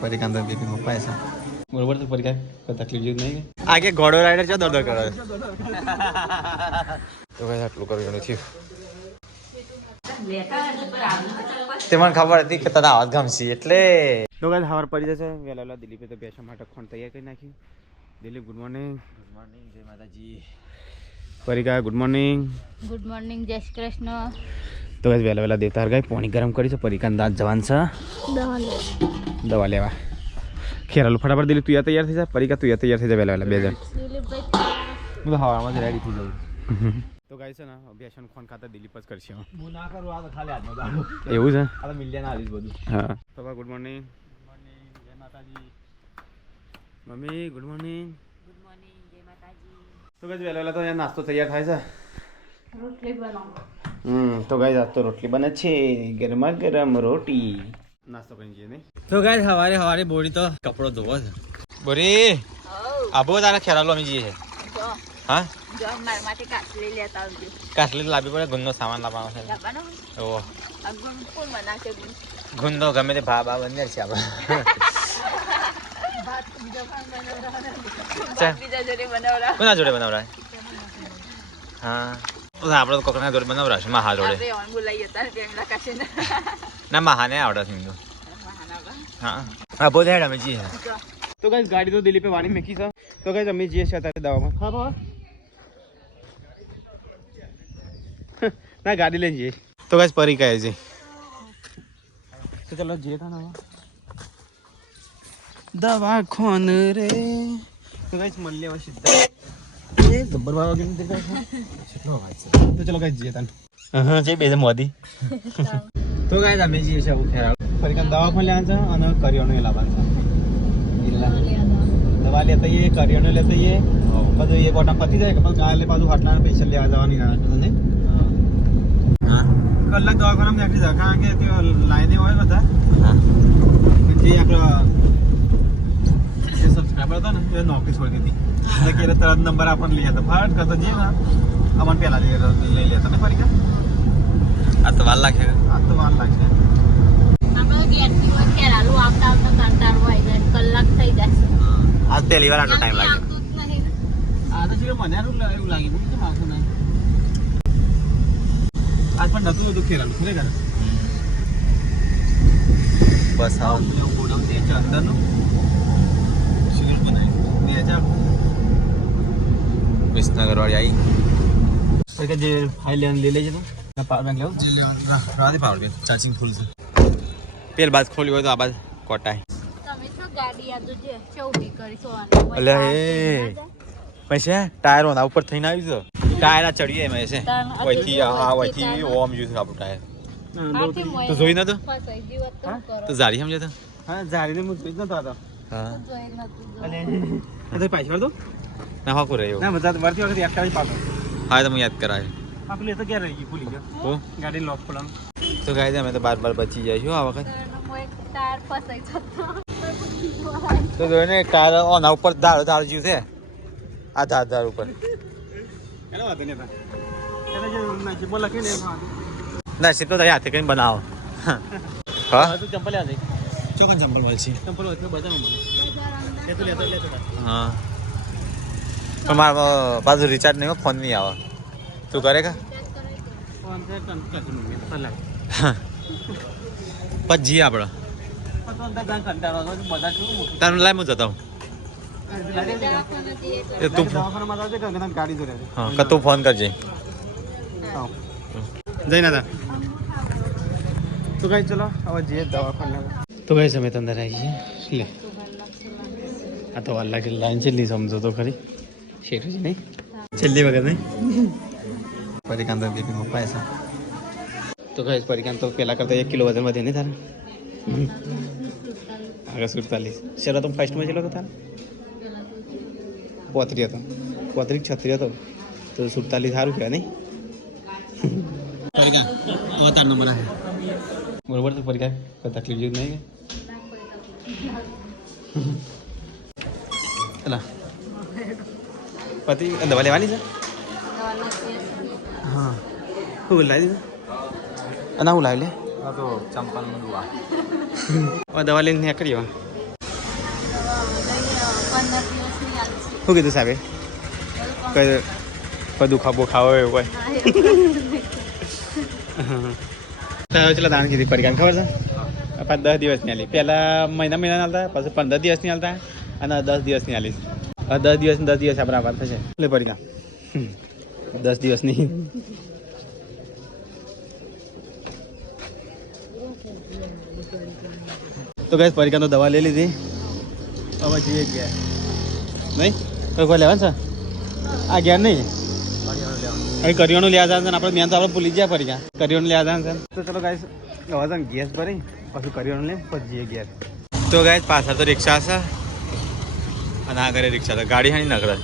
પરીક્ષા અંદર બીપી મપ્પા છે બરોબર તો પરીક્ષા કોઈ તકલીફ જેવું નહીં આગે ઘોડો રાઈડર છે દોડ કરે તો કઈ આટલું કરવાનું થયું તે મને ખબર હતી કે તને આવાજ ગમશે એટલે તો કઈ ખબર પડી જશે વેલા દિલીપે તો બેસવા માટે ખોણ તૈયાર કરી નાખી દિલીપ ગુડ મોર્નિંગ જય માતાજી પરીક્ષા ગુડ મોર્નિંગ જય શ્રી કૃષ્ણ તો કઈ વહેલા દેવતા હરગાઈ પાણી ગરમ કરી છે પરીક્ષા દાંત જવાન છે દવા લેવા ખેરાલું ફટાફટ દિલીપ તું તૈયાર થઈ જાય પરીક્ષા તું તૈયાર થઈ જાય વહેલા બે જણ હું તો હવામાં જ રેડી થઈ જાઉં તો ગાય છે ને અભ્યાસન ખોન ખાતા દિલીપ જ કરશે હું ના કરું આ તો ખાલી હાથમાં એવું છે આ તો મિલિયન આલીશ બધું હા પપ્પા ગુડ મોર્નિંગ જય માતાજી મમ્મી ગુડ મોર્નિંગ જય માતાજી તો ગાય વહેલા તો અહીંયા નાસ્તો તૈયાર થાય છે રોટલી બનાવો તો ગાય આજ તો રોટલી બને છે ગરમા ગરમ રોટી નાસ્તો કરી જઈએ નહીં તો ગાય સવારે બોડી તો કપડો ધોવો છે બોરી આબો તારે ખેરાલો અમે જઈએ છે હા જો માર માટે કાટલી લેતા આવજો કાટલી લાવવી પડે ગુંદનો સામાન લાવવાનો છે લાવવાનો ઓહો આ ગુણ કોણ બનાવશે ગુંદો ગમે તે ભા બની છે આપણે ભાત બીજો પણ બનાવરા બીજા જોડે બનાવરા કોના જોડે બનાવરા હા આપણે તો કોકના જોડે બનાવરા છે મહા જોડે આપણે ઓન બોલાઈએ તાર પેમલા કાશે ના મહાને આવડે સિંધુ હા હા બોલે હેડ અમે જઈએ તો ગાઈસ ગાડી તો દિલીપે વાણી મેકી છે તો ગાઈસ અમે જઈએ છીએ અત્યારે દવામાં હા બા ના ગાડી લઈને જઈએ તો ગાઈસ પરી કહે છે તો ચલો જઈએ તા દવા ખોન રે તો ગાઈસ મળી લેવા સીધા એ જબ્બર બાવા ગેમ દેખાય છે કેટલો અવાજ છે તો ચલો ગાઈસ જઈએ તા હા જે બે મોદી તો ગાઈસ અમે જઈએ છીએ ખેરાળ ફરી દવા ખોન લેવાનું છે અને કરિયાણું એ લાવવાનું છે દવા લેતા જઈએ કરિયાણું લેતા જઈએ બધું એક ઓટા પતી જાય કે પછી કાલે પાછું હાટલાના પૈસા લેવા જવાની ના ને કલાક દવાખાનામાં નાખી જાય કારણ કે તે લાઈને હોય બધા જે આપણા જે સબસ્ક્રાઈબર હતા ને એ નોકરી છોડી દીધી એટલે કે તરત નંબર આપણને લઈ જતા ફાટ કરતા જઈએ ને અમને પહેલા લઈ લેતા ને ફરી આ તો વાર લાગે આ તો વાર લાગશે કલાક થઈ જશે આજ પહેલી વાર આટલો ટાઈમ લાગે આ તો મને એવું લાગે કે માથું નહીં આજ પણ નતું હતું ખેરાલું ખરેખર બસ આવો ગોડાઉન છે અંદરનું સિગરેટ બનાવી 2000 વિસનગર વાળી આવી પછી જે ફાઇલ લઈ લેજે તો પાવર બેંક લેવું રાધી પાવર બેંક ચાર્જિંગ ફૂલ છે પેલ બાદ ખોલી હોય તો આ બાદ કોટાય ગાડી આ તો જે ચૌકી કરી અલે એ પૈસા ટાયર ઓના ઉપર થઈને આવ્યું છે ટાયર આ ચડીએ એમાં છે ઓયથી આ ઓયથી ઓમ યુઝ આપણું ટાયર તો જોઈ નતો તો જારી સમજે તો હા જારીને હું જોઈ નતો આતો હા અલે તો પાછળ તો ના હોકો રહ્યો ના મજા વર્તી વખત યાદ કરાવી પાછો હા તો હું યાદ કરાય આપણે તો ક્યાં રહી ગઈ ભૂલી ગયો ઓ ગાડી લોક ખોલવાનું તો ગાય અમે તો બાર બચી જઈશું આ વખત ટાયર ફસાઈ જતો તો જોઈને ટાયર ઓના ઉપર ધાર જીવ છે આ ધાર ઉપર એનો વાતો નહીં એને જે નસીબ લખી લે નસીબ તો તારી હાથે કઈ બનાવો હા તું ચંપલ યાદ ચોકન ચંપલ મળશે ચંપલ હોય તો બજારમાં મળે એ તો લેતો હા પણ મારા બાજુ રિચાર્જ નહીં ફોન નહીં આવે તું કરે કા ફોન છે પછી જઈએ આપણે તારું લાઈ હું જતા તું ફોન કરજે જઈ ના તો કઈ ચલો હવે જઈએ દવાખાના તો કઈ સમય અંદર આવી લે આ તો વાર લાગે લાઈન છેલ્લી સમજો તો ખરી શેઠુજી નહીં છેલ્લી વખત નહીં પરીકાંત બીપી મપ્પા છે તો કઈ પરીકાંત તો પેલા કરતા 1 કિલો વજન વધે નહીં તારે આગળ 47 શેરા તો ફર્સ્ટમાં ચેલો હતો તારે 35 હતો 35 36 હતો તો 47 સારું કહેવાય નહીં પરીકા તો તાર નંબર આવે બરોબર તો પરીકા કોઈ તકલીફ જેવું નહીં ચલા પતિ દવા લેવાની છે હા હું લાવી દીધું અને હું લાવી લે હા તો ચંપલ દવા લઈને નીકળ્યો શું કીધું સાહેબે કોઈ દુખા બોખા હોય એવું કોઈ ચલો દાણ કીધી પડી ખબર છે 5-10 દિવસ ની આલી પહેલા મહિના હાલતા પછી 15 દિવસ ની હાલતા અને 10 દિવસ ની આલીશ 10 દિવસ આપણા વાત થશે એટલે પડી 10 દિવસની તો ગાઈસ પરીક્ષા તો દવા લઈ લીધી હવે જઈએ ગયા નહીં કોઈ લેવાનું છે આ ગયા નહીં હવે કરિયાણું લેવા જવાનું છે આપણે મેન તો આપણે ભૂલી ગયા પરીક્ષા કરિયાણું લેવા જવાનું છે તો ચલો ગાઈસ હવે છે ગેસ ભરી પછી કરિયાણું લઈને પછી જઈએ ગયા તો ગાઈસ પાછળ તો રિક્ષા છે અને આ ઘરે રિક્ષા તો ગાડી હાની નકળે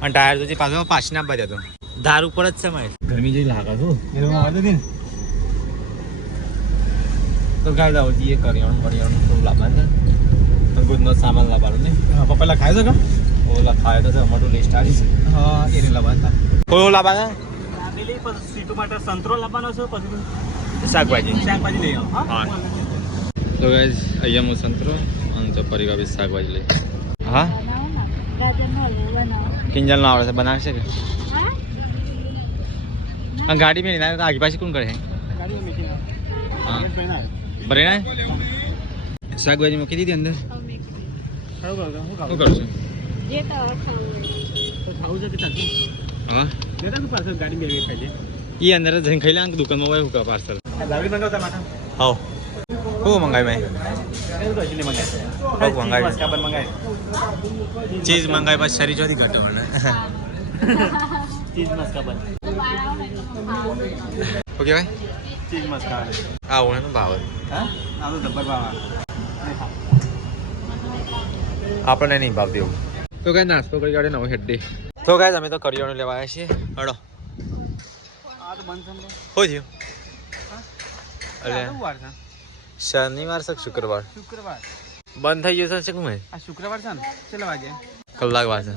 અને ટાયર તો પાછો પાછી ના બાજુ હતો ધાર ઉપર જ છે મારે ગરમી જેવી લાગે છું એવું આવતું હતી ને તો ગાય જાવ જઈએ કરિયાણું થોડું લાવવાનું છે ગુદનો સામાન લાવવાનું ને પપ્પા ખાય છે કે ઓલા ખાય તો મોટું લિસ્ટ આવી છે હા એ લાવવાના કોઈ લાવવાના સીટો માટે સંતરો લાવવાનો છે પછી શાકભાજી લઈ આવો હા તો ગાઈસ અહીંયા હું સંતરો અને તો પરિવાર શાકભાજી લઈ હા કિંજલ નો આવડે છે બનાવશે કે હા ગાડી में नहीं आगे पास कौन करे हाँ भरे ना શાકભાજી મૂકી દીધી અંદર શું કરશું હા એ અંદર જઈને ખાઈ લે દુકાનમાં હોય હું પાર્સલ હા શું મંગાવી ચીઝ મંગાવી પાછી શરીર ચોથી ઘટો ચીઝ મસ્કાબન ઓકે ભાઈ ચીઝ મસ્કાબન આ ઓળાનો ભાવ હા આ તો જબ્બર ભાવ આપણને નહીં ભાવ દેવું તો કઈ નાસ્તો કરી કાઢે નવો હેડે તો ગાઈસ અમે તો કરિયાણું લેવા આવ્યા છીએ હડો આ તો બંધ છે હો થયો અરે શનિવાર છે શુક્રવાર બંધ થઈ ગયો છે કે આ શુક્રવાર છે ને કેટલા વાગે કલાક વાગે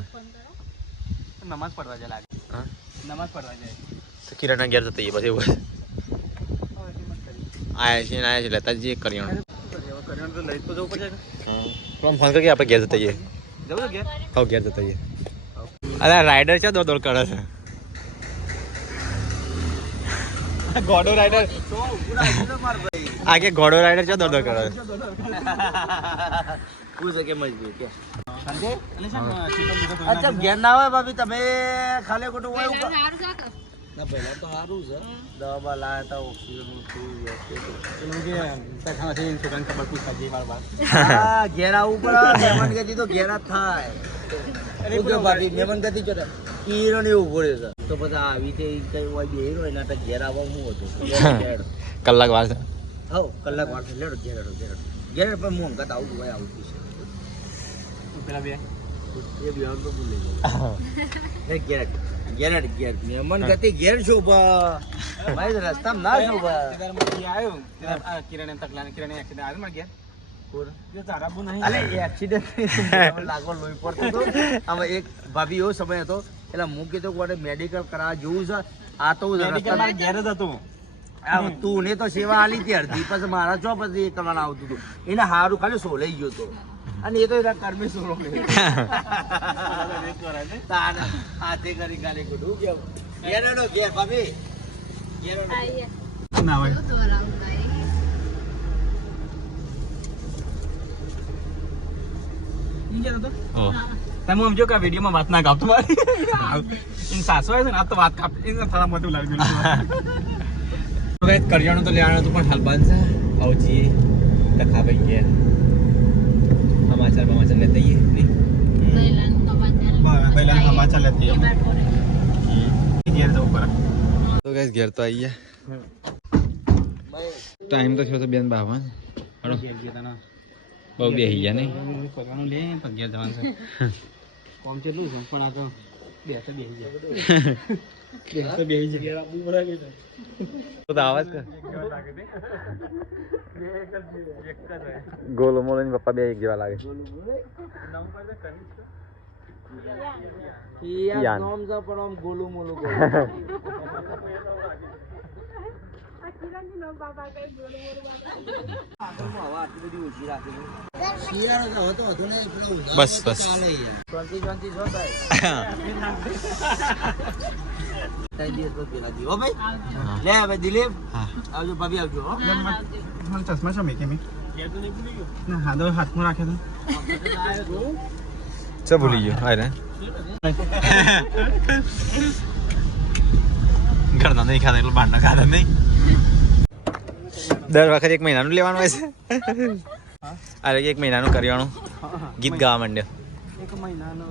નમાઝ પડવા જાય લાગે હા નમાઝ પડવા જાય તો કિરણ ઘેર જતા એ બધું આયા છે લેતા જઈએ કરિયાણું તો લઈ તો જવું પડશે હા ફોન કરી આપણે ઘેર જતા જઈએ જવું ઘેર હા ઘેર જતા જઈએ અરે રાઈડર છે દોડ કરે છે ઘોડો રાઈડર આગે ઘોડો રાઈડર છે દોડ કરે પૂછે કે મજબૂત કે અચ્છા ઘેર ના હોય ભાભી તમે ખાલી ખોટું હોય ના પહેલા તો સારું છે દવા લાયા હતા ઓક્સિજન ઘેર આવવું પડે મહેમાન ગતિ તો ઘેર જ થાય ભાભી મહેમાન ગતિ છો કિરણ એવું પડે છે તો બધા આવી તે કઈ હોય બે હોય ના ઘેર આવવા હું હતું કલાક વાર છે હા કલાક વાર છે લેડો ઘેર પણ હું અંકત આવું હોય આવું પેલા બે એ બે તો ભૂલી ગયો ઘેર મહેમાન ગતિ ઘેર છો ભાઈ રસ્તામાં ના છો આવ્યો કિરણ તકલા કિરણ એક્સિડન્ટ આવ્યો મારા ઘેર લાગો લોહી પડતો હતો આમાં એક ભાભી એવો સમય હતો એટલે હું કીધું કોને મેડિકલ કરાવવા જોવું છે આ તો ઘેર જ હતું તું ને તો સેવા આલી હતી અડધી પછી મારા ચો પછી તમારે આવતું હતું એને સારું ખાલી સોલાઈ ગયો હતો અને એ તો એના કર્મે સોલો હાથે કરી ગાલી કુટું કેવું ઘેરડો ઘેર ભાભી ના હોય તમે સમજો કે વિડીયોમાં વાત ના કાપતો મારી એની સાસુ આવે છે ને આ તો વાત કાપ એને થોડા મોટું લાવી દીધું કરિયાણું તો લેવાનું હતું પણ હાલ બંધ છે આવજી ટકા ભાઈ ગયા સમાચાર લેતા આવીએ નહીં પહેલા સમાચાર લેતી ઘેર જવું પડે તો ગાઈસ ઘેર તો આવી ગયા ટાઈમ તો થયો તો બેન બાવન બહુ બેસી ગયા નહીં કરવાનું લે પણ ઘેર જવાનું છે કોમ કેટલું છે પણ આ તો બેસી જાય આવાજ કર ગોલો મોલો ની પપ્પા બે એક જેવા લાગે બસ બસ દિલીપ આવજો ભાભી આવજો ચશ્મા છે મેં હાથમાં રાખે ચા ભૂલી ગયો હા રે ઘરના નહીં ખાતા એટલે બહારના ખાતા નહીં દર વખત 1 મહિનાનું લેવાનું હોય છે અરે 1 મહિનાનું કરિયાણું ગીત ગાવા માંડ્યો 1 મહિનાનો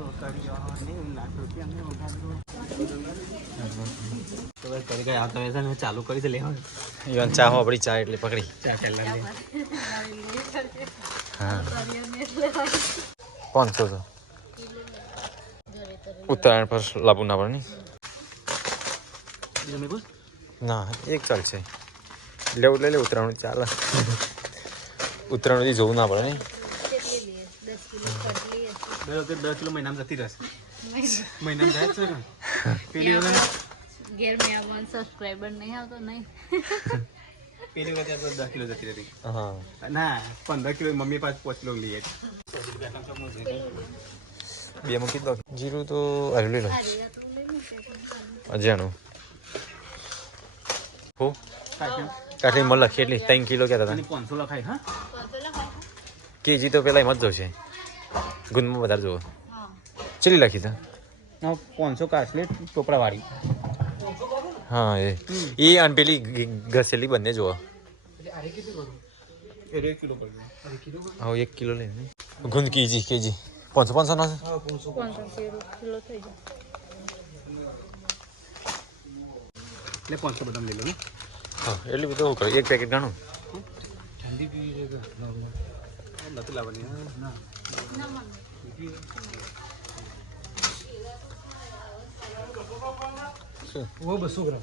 કરિયાણું ચાલુ કરી છે લેવાનું ઈવન ચા આપણી ચા એટલે પકડી હા 500 તો ઉત્તરાયણ પર લાવવું ના પડે ના એક ચાલશે લેવું લઈ લે ઉત્તરાયણ ચાલે ઉત્તરાયણ જોવું ના પડે નહીં 10 કિલો મહિનામાં જતી રહેશે મહિનામાં જાય છે પેલી વખત ઘેર મેં આવવાનું સબસ્ક્રાઇબર નહીં આવતો નહીં પેલી વખત 10 કિલો જતી રહેતી હા ના 15 કિલો મમ્મી પાસે 5 કિલો લઈએ બે મૂકી દો જીરું તો અરે લઈ લો અજાણું હો કાઠી મળ લખી એટલી 3 કિલો કહેતા હતા 500 લખાય હા કેજી તો પેલા એમ જ જોશે ગુંદમાં વધારે જોવો ચેલી લખી તા 500 કાચલેટ ટોપરા વાળી હા એ અને પેલી ઘસેલી બંને જોવો હા 1 કિલો લે ગુંદ કેજી 500 ના એટલે 500 બદામ લઈ લો હા એટલું બધું કરો 1 પેકેટ ગણો ઠંડી પીવી છે નથી લાવવાની ના वो 200 ग्राम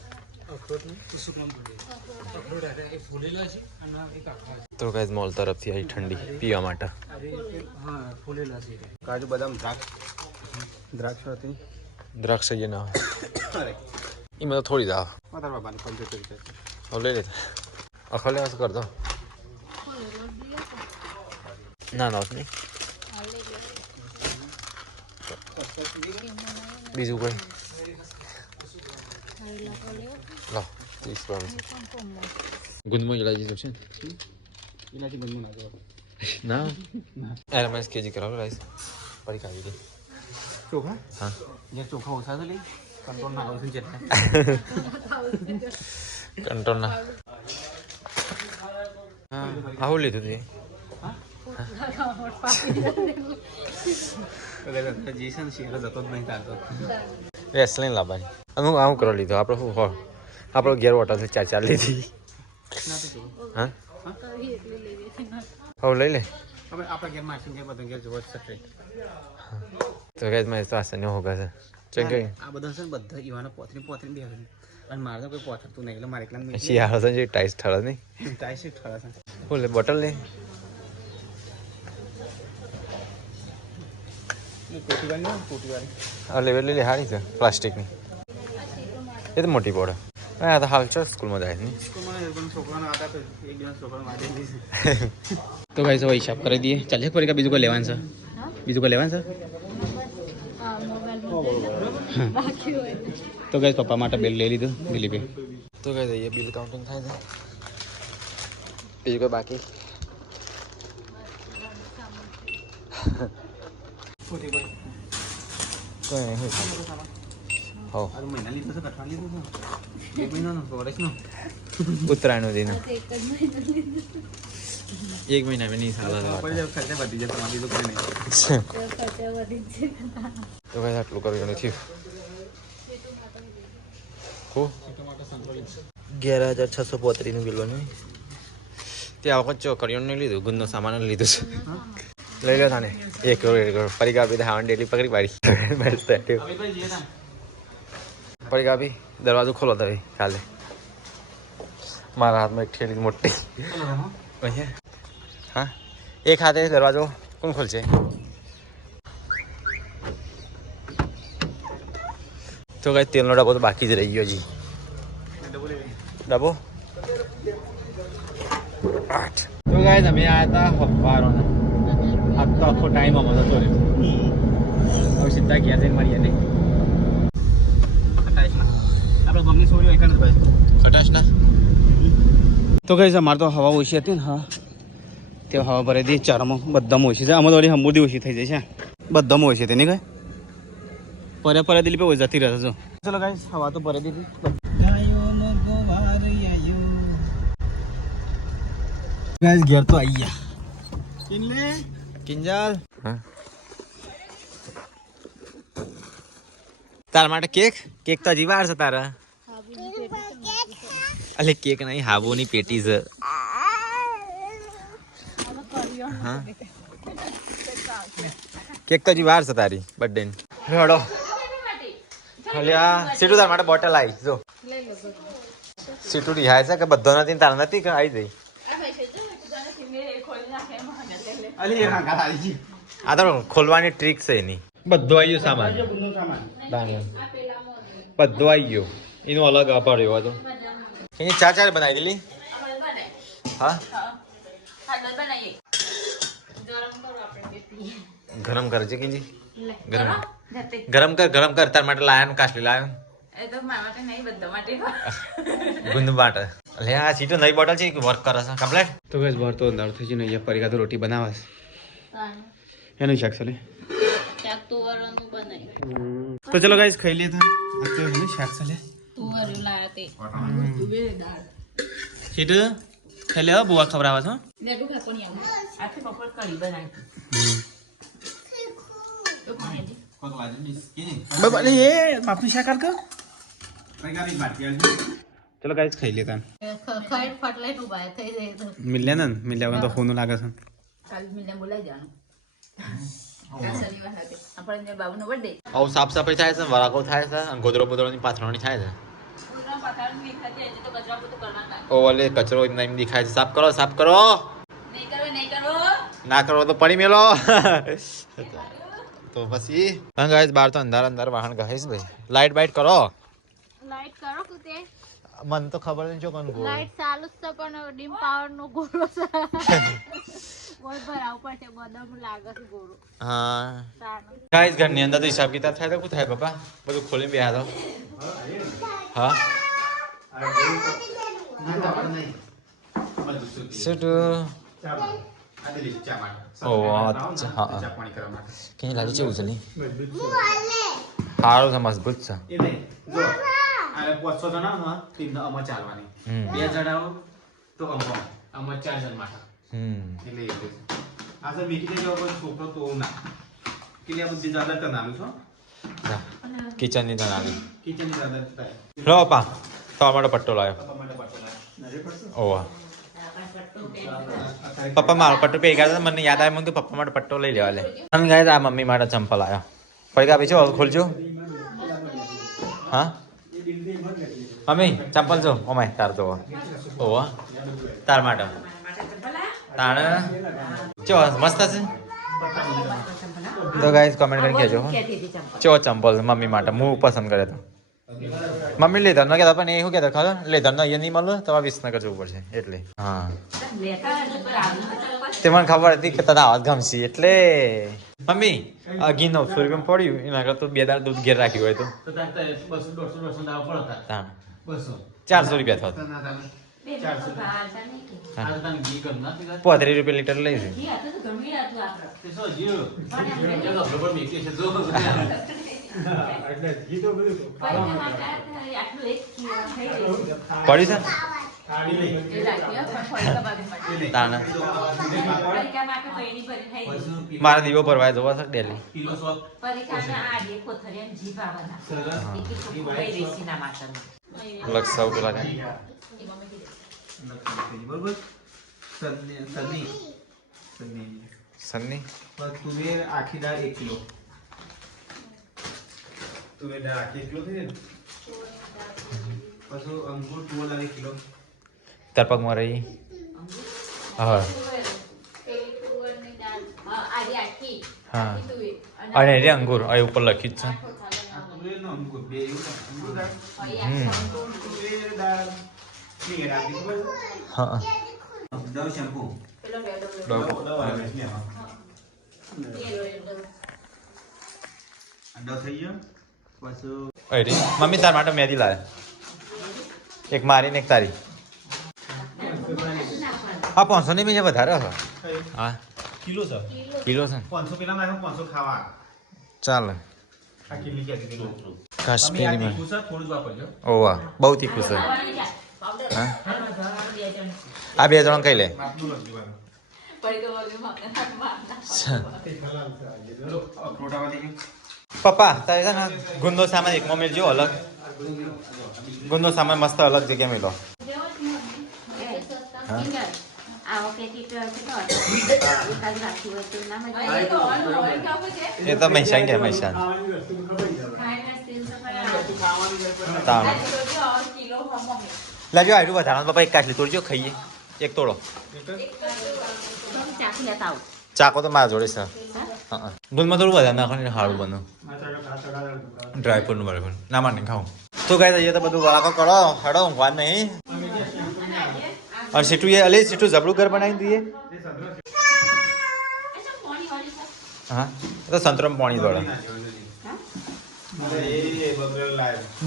अखरोट में 200 ग्राम अखरोट है ये फूलेला છે અને એક આખો તો ગાઈસ મોલ તરફથી આવી ઠંડી પીવા માટે હા ફૂલેલા છે કાજુ બદામ દ્રાક્ષ હતી દ્રાક્ષ જે ના અરે એમાં તો થોડી દાવ માતા બાબાને 75 રૂપિયા હવે લઈ લેતા અખો લેવા શું કરતો ના ના નહીં બીજું કોઈ લો 30 રૂપિયા ગુંદમાં ઇલાયચી તો છે ઇલાયચી ગંદુ ના કરો ના અરે મેં કેજી કરાવો રાઈસ પડી કાઢી દે ચોખા હા જે ચોખા ઓછા તો લઈ કંટ્રોલ ના આવશે જેટલા કંટ્રોલ ના હા આવું લીધું તું જેસન શેર જતો જ નહીં ચાલતો વેસલીન લાવવાની અમે આવું કરવા લીધું આપણે શું હોય આપણો ઘેર હોટલથી 4 લીધી હા હવે લઈ લે હવે આપણા ઘેર માસી જે બધા ઘેર જોવા શકશે તો ગાઈસ મેં તો આસન હોગા છે ચેક કરી આ બધા છે ને બધા ઈવાના પોથરી બે અને મારે તો કોઈ પોથરતું નહીં એટલે મારે એકલા શિયાળો છે જે ટાઈસ ઠળે નહીં ટાઈસ ઠળે છે બોલે બોટલ લે હા લે હારી છે પ્લાસ્ટિકની એ તો મોટી પડે હા તો હાલ છો સ્કૂલમાં જાય નહીં તો ગાઈસ હવે હિસાબ કરી દઈએ ચાલશે ફરી બીજું કોઈ લેવાનું છે બીજું કોઈ લેવાનું છે તો ગાઈસ પપ્પા માટે બિલ લઈ લીધું દિલીપે તો ગાઈસ અહીંયા બિલ કાઉન્ટિંગ થાય છે બીજું કોઈ બાકી કોઈ નહીં હો ઉત્તરાયણ દિન 1 મહિના में नहीं साला તો ભાઈ આટલું કરવાનું થયું હો 11,635 નું બિલ બન્યું ત્યાં વખત ચોકડીઓ નહીં લીધું ગુંદનો સામાન લીધું છે લઈ લો તાને 1 કરોડ પરિકા આપી હાવન ડેલી પકડી પાડી પરિકા આપી દરવાજો ખોલો તમે કાલે મારા હાથમાં એક ઠેલી મોટી હા એક હાથે દરવાજો કોણ ખોલશે તો કઈ તેલનો ડબ્બો તો બાકી જ રહી ગયો જી ડબ્બો ગાઈસ અમે આયા હતા હવારોના આખો ટાઈમ અમારો જતો રહ્યો હવે સીધા ગયા જઈને મળીએ નહીં આપણે ગમની છોડી એક જ ભાઈ ખટાશ ના તો ગાઈસ અમારે તો હવા ઓછી હતી ને હા તે હવા ભરી દી ચારમાં બધામાં ઓછી છે આમાં તો વળી હમુદી ઓછી થઈ જાય છે બધામાં ઓછી હતી નહીં કઈ પરે દિલી પે જતી રહે જો ચલો ગાઈસ હવા તો ભરી દીધી ગાઈસ ઘેર તો આવી ગયા કિનલે કિંજલ તાર માટે કેક તો હજી વાર છે તારા અલે કેક નહીં હાબુની પેટી છે હા કેક તો હજી વાર છે તારી બર્થડે ની હેડો અલ્યા સીટુ તાર માટે બોટલ આવી જો સીટુ રિહાય છે કે બધો નથી તાર નથી કે આવી જઈ આ તો ખોલવાની ટ્રીક છે એની બધું આવી ગયું સામાન બધું આવી ગયું એનો અલગ પડ્યો હતો એની ચાર બનાવી દેલી હા ગરમ કર છે કિંજી ગરમ કર તાર માટે લાયા કાસલી લાયો ગુંદ માટે એટલે આ સીટો નવી બોટલ છે કે વર્ક કરે છે કમ્પ્લીટ તો બસ બહાર તો અંધાર થઈ ગયું અહીંયા પરિકા તો રોટી બનાવે છે એનું શાક ચાલે તો ચલો ગાઈસ ખાઈ લે તો એનું શાક ચાલે સીટ ખાઈ લે બુआ ખવડાવે છે બાપની શાક કર ચલો ગાઈસ ખાઈ લેતા મિલ્યા ને મિલ્યા વગર તો ફોન લાગે છે આવું સાફ સફાઈ થાય છે વરાકો થાય છે અને ગોદરો બોદરોની પાથરણી થાય છે ઓ ઓલે કચરો એમ દેખાય છે સાફ કરો ના કરો તો પડી મેલો તો પછી હા ગાઈસ બહાર તો અંધાર વાહન ગાઈસ ભાઈ લાઈટ બાઈટ કરો કે તે મન તો ખબર નહીં જો કોણ ગો લાઈટ ચાલુ છે પણ ડીમ પાવર નો ગોળો છે કોઈ ભરાવ પડશે બદમ લાગે છે ગોળો હા ગાઈસ ઘરની અંદર તો હિસાબ કિતાબ થાય તો શું થાય બાપા બધું ખોલીને બેહા દો હા સુટુ ઓ અચ્છા હા કેની લાગે છે ઉજલી હારું છે મજબૂત છે અરે 500 જણા હા ટીમ અમર ચાલવાની બે જણાઓ તો અમર 4 જણ માટે એટલે આ તો મીકી દે જો કોઈ છોકરો તો ના કે લે બધી જાદર કરનાલું છો કિચન ની જાદર લો પા ટોમેટો પટ્ટો લાયો ઓવા પપ્પા મારો પટ્ટો પે ગયા મને યાદ આવ્યું કે પપ્પા માટે પટ્ટો લઈ લેવા લે અમે ગયા આ મમ્મી માટે ચંપલ આવ્યો પૈકા પીછો ખોલજો હા મમ્મી ચંપલ જો ઓમાય તાર તો ઓવા તાર માટે તાણ ચો મસ્ત છે તો ગાઈસ કમેન્ટ કરીને કહેજો ચો ચંપલ મમ્મી માટે હું પસંદ કરે તો મમ્મી લેધર ન કહેતા પણ એ શું કહેતા ખબર લેધર નો અહીંયા નહીં મળે તમારે વિસનગર જવું પડશે એટલે હા તે મને ખબર હતી કે તને આવાજ ગમશે એટલે મમ્મી ઘી 900 રૂપિયા પડ્યું એના કરતા 2 દાળ દૂધ ઘેર રાખ્યું હોય તો 400 રૂપિયા થતા 35 રૂપિયા લીટર લઈ પડી છે મારા દીવો ભરવા જવા છે ડેલી લક્ષ પેલા સન્ની તુવેર આખી દાળ 1 કિલો તુવેર દાળ આખી 1 કિલો થઈ ને પછી અંગૂર તુવેર દાળ 1 કિલો તાર પગમાં રહી હા હા અને એ અંગૂર આ ઉપર લખી જ છે હા શેમ્પુ પેલો રેડો અરે મમ્મી તાર માટે મેદી લાવે એક મારી ને એક તારી હા 500 ની મેં વધારે હશે હા કિલો છે કિલો છે 500 પેલા નાખો 500 ખાવા ચાલે આ કિલો કે કિલો કાશ્મીરી માં થોડું જ વાપરજો ઓવા બહુ તીખું છે હા આ બે જણ કઈ લે પપ્પા તારે છે ને ગુંદો સામાન એકમાં મેળજો અલગ ગુંદો સામાન મસ્ત અલગ જગ્યા મેળો એ તો મહેસાણ કે મહેસાણ લાજો આટલું વધારવાનું પપ્પા એક કાચલી તોડજો ખાઈએ એક તોડો ચાકો તો મારા જોડે છે હા ગુંદમાં થોડું વધારે નાખવાનું સારું બનું ડ્રાયફ્રૂટનું બરાબર ના માને ખાઉં તો ગાય અહીંયા તો બધું વળાકો કરો હડો ઊંઘવા નહીં और सीटू ये अले सीटू जबड़ू घर बनाई दिए हाँ तो संतरम पानी दौड़ा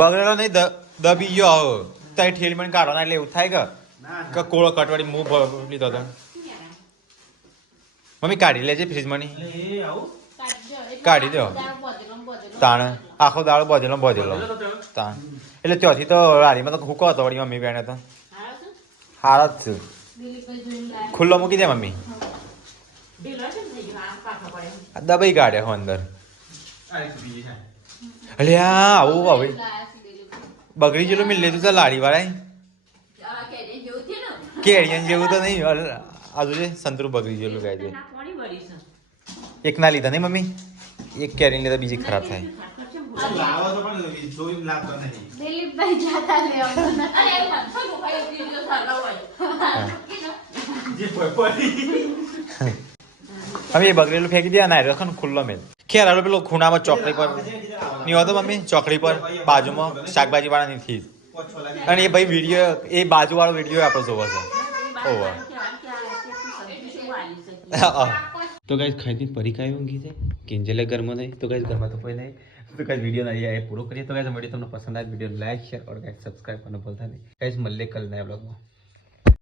बगड़ेलो नहीं दबी गयो तई ठेल में काढो ना એટલે એવું થાય કે કોળો કટવાડી મું લીધો તો મમ્મી કાઢી લેજે ફ્રીજ માં કાઢી દો તાણ આખો દાડો બોધેલો તાણ એટલે ત્યાંથી તો રાડીમાં તો હુકો હતો વળી મમ્મી બેને તો હારા જ છે ખુલ્લો મૂકી દે મમ્મી દબાઈ કાઢે હો અંદર અલે આવું હવે બગડી જેલું મેં લીધું તો લાડી વાળા કેડિયન જેવું તો નહીં આજુ છે સંતરું બગડી જેલું ગાય છે એક ના લીધા નહીં મમ્મી એક કેરી લીધા બીજી ખરાબ થાય હવે એ બગડેલું ફેંકી દે ના રખો ને ખુલ્લો મેલ ખેર હાલો પેલો ખૂણામાં ચોકડી પર નહીં હોતો મમ્મી ચોકડી પર બાજુમાં શાકભાજી વાળા નથી અને એ ભાઈ વિડીયો એ બાજુ વાળો વિડીયો આપણો જોવો છે ઓહો તો ગાઈસ ખાઈથી પરી કાઈ ઊંઘી છે કિંજલે ઘરમાં નહીં તો ગાઈસ ઘરમાં તો કોઈ નહીં तो गाइस वीडियो ना ये पूरा करिए तो गाइस वीडियो तुमने पसंद आया वीडियो लाइक शेयर और गाइस सब्सक्राइब करना भूलता नहीं गाइस मिलते कल नए व्लॉग में।